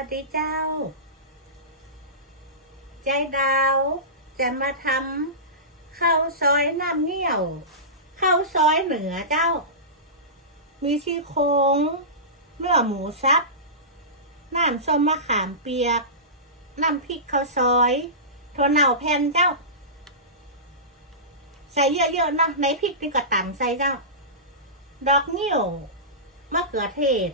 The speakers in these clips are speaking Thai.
วัสดีเจ้า ใจดาวจะมาทำข้าวซอยน้ำเงี้ยวข้าวซอยเหนือเจ้า มีซี่โครงเนื้อหมูสับน้ำส้มมะขามเปียก น้ำพริกข้าวซอยถั่วเน่าแผ่นเจ้า ใส่เยอะๆนะในพริกนี่ก็ตำใส่เจ้า ดอกเงี้ยวมะเขือเทศ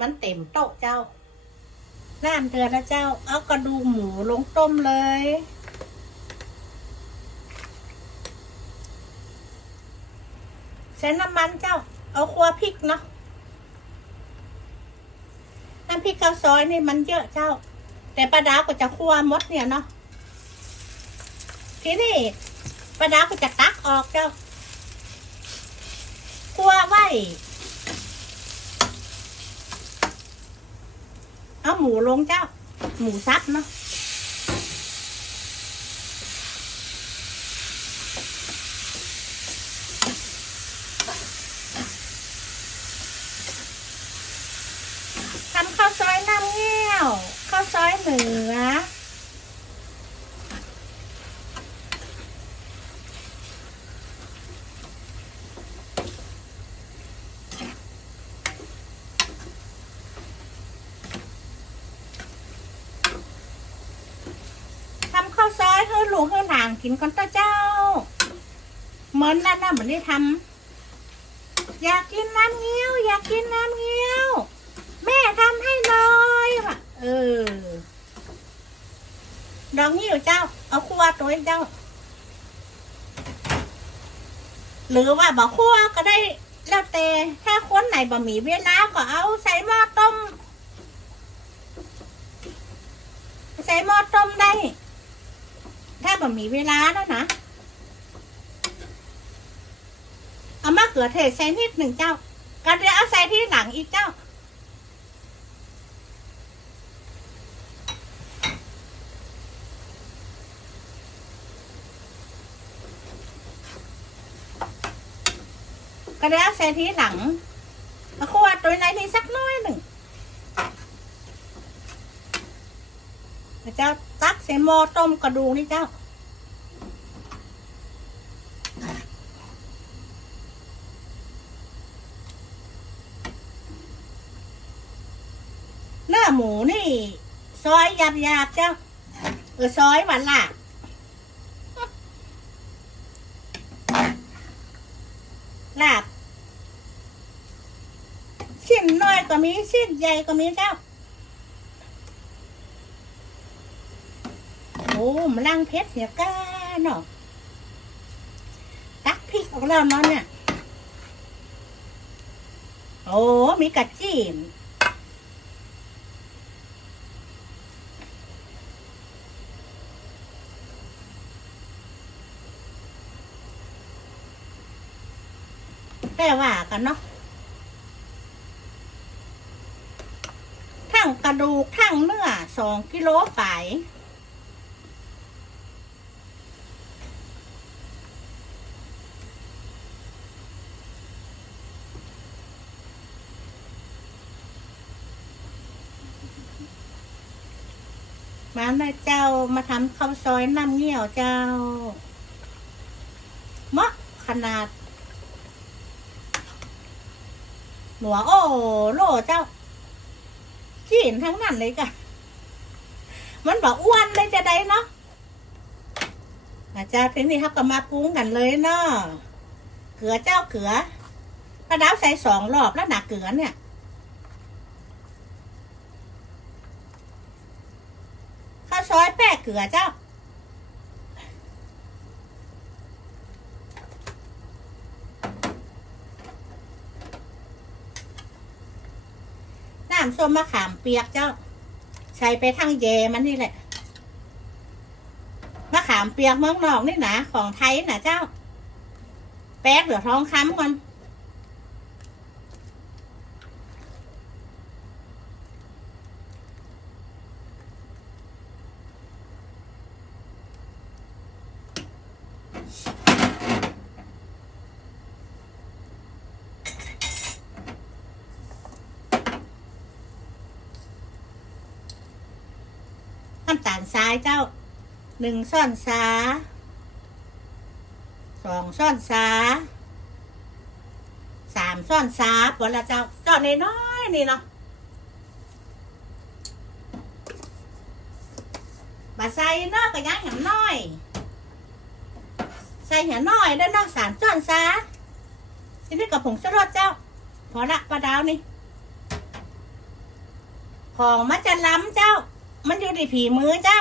มันเต็มโต๊ะเจ้า น้ำเดือดแล้วเจ้า เอากระดูกหมูลงต้มเลยใส่น้ำมันเจ้า เอาครัวพริกเนาะ น้ำพริกข้าวซอยนี่มันเยอะเจ้า แต่ปลาดาวก็จะคั่วหมดเนี่ยเนาะ ทีนี้ปลาดาวก็จะตักออกเจ้าคั่วไว้ เอาหมูลงเจ้า หมูซับเนาะ ทำข้าวซอยน้ำเงี้ยวข้าวซอยเหนือ ทำข้าวซอยให้ ลูกให้หลานกินก่อนเต้าเจ้า เหมือนนั่นนะเหมือนได้ทำอยากกินน้ำเงี้ยว อยากกินน้ำเงี้ยว แม่ทำให้หน่อยว่ะเออ ดอกนิ้วเจ้า เอาคั่วตัวเจ้า หรือว่าบอกคั่วก็ได้แล้วแต่ถ้าคนไหนบะหมี่เวียดนามก็เอาใส่หม้อต้ม ใส่หม้อต้มได้ บะหมี่เวลาแล้วนะ เอามะเขือเทศใส่นิดหนึ่งเจ้าก็เดี๋ยวเอาใส่ที่หลังอีกเจ้า ก็แล้วใส่ที่หลังมาคั่วตัวไหนทีสักน้อยหนึ่งเจ้าตักใส่หม้อต้มกระดูกนี่เจ้า เนื้อหมูนี่ ซอยหยาบๆเจ้า เออซอยหวานละลาบชิ้นน้อยก็มีชิ้นใหญ่ก็มีเจ้า โอ้มันลังเพชรเสียก้าเนาะตักพริกออกแล้วเนาะเนี่ย โอ้ มีกระจีน แต่ว่ากันเนาะทั้งกระดูกทั้งเนื้อสองกิโลไปมาแม่เจ้ามาทำข้าวซอยน้ำเงี้ยวเจ้าเหมาะขนาด หลัวโอ้โลเจ้าจีนทั้งนั้นเลยกะมันบอกอ้วนเลยจะได้เนาะอาจารย์ทีนี้ครับก็มาปรุงกันเลยเนาะเกลือเจ้าเกลือป้าดาวใส่สองรอบแล้วหนักเกลือเนี่ยข้าวซอยแป้เกลือเจ้า น้ำ ส้มมะขามเปียกเจ้า ใส่ไปทั้งเยมันนี่แหละ มะขามเปียกเมืองนอกนี่นะของไทยนะเจ้า แป๊กเหลือทองคำก่อนำตาลทรายเจ้าหนึ่งซ่อนสาสองซ่อนสาสามซ่อนสาปนละเจ้าเจ้าน้อยๆนี่เนาะบาใส่นอกก็ยังแหมน้อย ใส่แหมน้อยแล้วนอกสามซ่อนสาทีนี้กับผงชูรสเจ้า พอละปลาดาวนี่ ของมันจะล้ำเจ้า มันอยู่ในผีมือเจ้า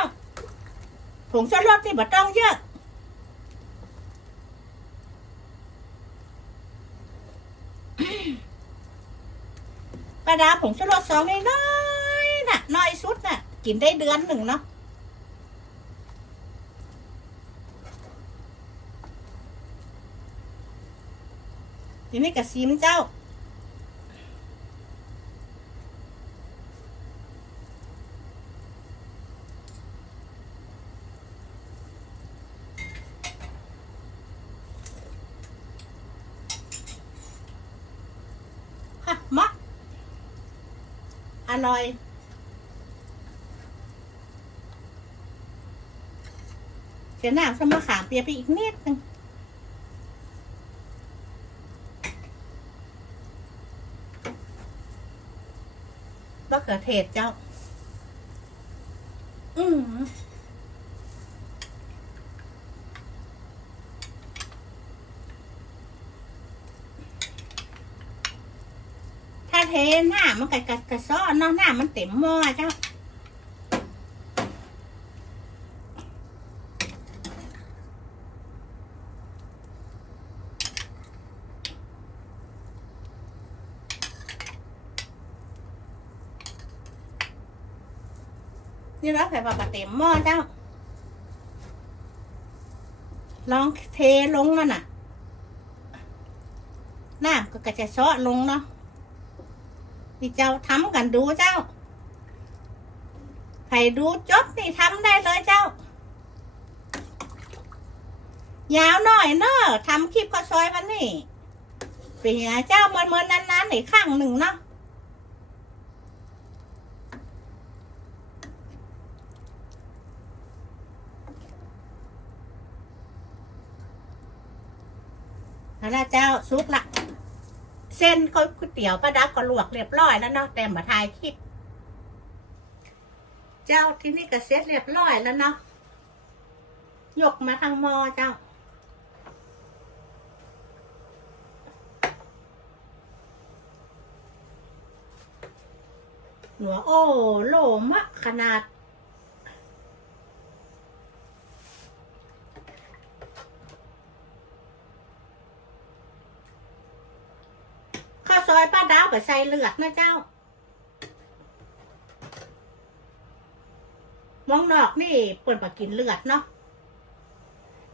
ผงชูรสที่บ่ต้องเยอะปลาดาผงชูรสสองน้อยๆน่ะ น้อยสุดน่ะ กินได้เดือนหนึ่งเนาะทีนี้กระซิมเจ้า อร่อยเดี๋ยวน้าสมะขามเปียกไปอีกนิดนึงมะเขือเทศเจ้า อืม เทหน้ามันกะกะกะซ้อนเนาะหน้ามันเต็มหม้อเจ้านี่เราใส่ปลากระเต็มหม้อเจ้า ลองเทลงนั่นน่ะ น้ำก็กระจะซาะลงเนาะ นี่เจ้าทำกันดูเจ้าใครดูจบนี่ทำได้เลยเจ้า ยาวหน่อยเนอะทำคลิปข้าวซอยวันนี้เป็นไงเจ้าเมินเมินนานๆอีกข้างหนึ่งเนาะนั่นละเจ้าซุกละ เส้นก๋วยเตี๋ยวป้าดักก็ลวกเรียบร้อยแล้วเนาะแต่มาถ่ายคลิป เจ้าที่นี่ก็เสร็จเรียบร้อยแล้วเนาะยกมาทางมอเจ้าหนัวโอ้โลมะขนาด ข้าว ซอยป้าดาวกับใส่เลือดนะเจ้ามองนอกนี่เปิดมากินเลือดเนาะ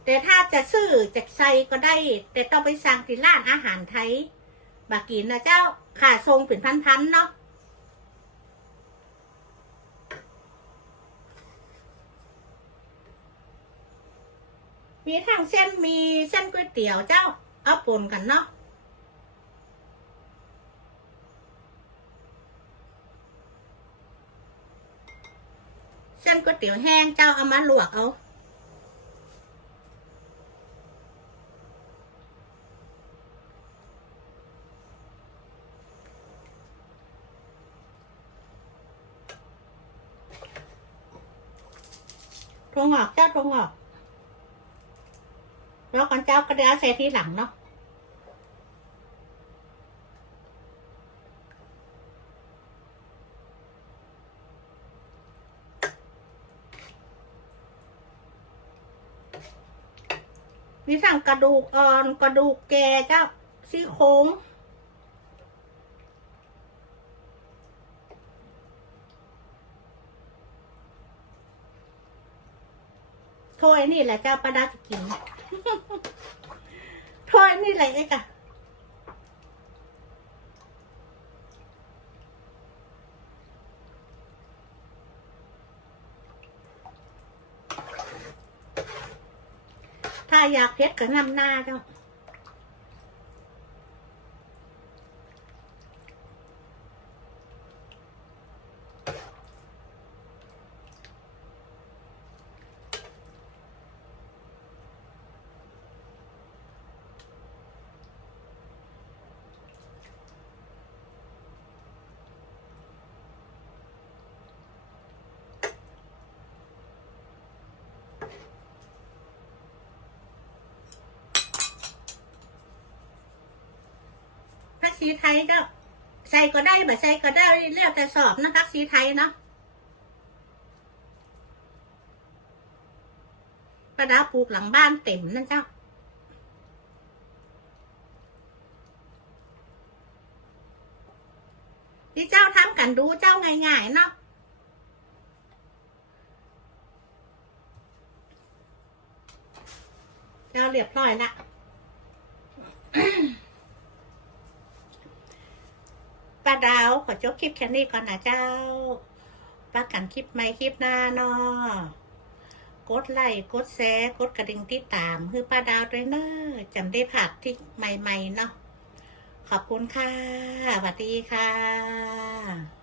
แต่ถ้าจะซื้อจะใส่ก็ได้ แต่ต้องไปสั่งที่ร้านอาหารไทยบากินนะเจ้าค่าทรงเป็นพันๆเนาะมีทั้งเส้นมีเส้นก๋วยเตี๋ยวเจ้า เอาปนกันเนาะ นก๋วยเตี๋ยวแห้งเจ้าเอามาลวกเอาถั่วงอกเจ้าถั่วงอกแล้วกันเจ้ากระเดียใส่ทีหลังเนาะ มีสั่งกระดูกอ่อนกระดูกแก่เจ้าซี่โครงถ้วยนี่แหละเจ้าป้าดาจะกินถ้วยนี่แหละไอ้กะาอยากเพชรก็นำหน้าเจ้า ชีไทยก็ใส่ก็ได้แบบใส่ก็ได้เรียกแต่สอบนะพักชีไทยเนาะประดาปลูกหลังบ้านเต็มนั่นเจ้าที่เจ้าทำกันดูเจ้าง่ายๆเนาะเจ้าเรียบร้อยละ ป้า ดาว ขอจบคลิปแค่นี้ก่อนนะเจ้าป้ากันคลิปใหม่คลิปหน้าเนาะกดไลค์กดแชร์กดกระดิ่งติดตามคือป้าดาวด้วยเนอะจำได้ผัดที่ใหม่ๆเนาะขอบคุณค่ะสวัสดีค่ะ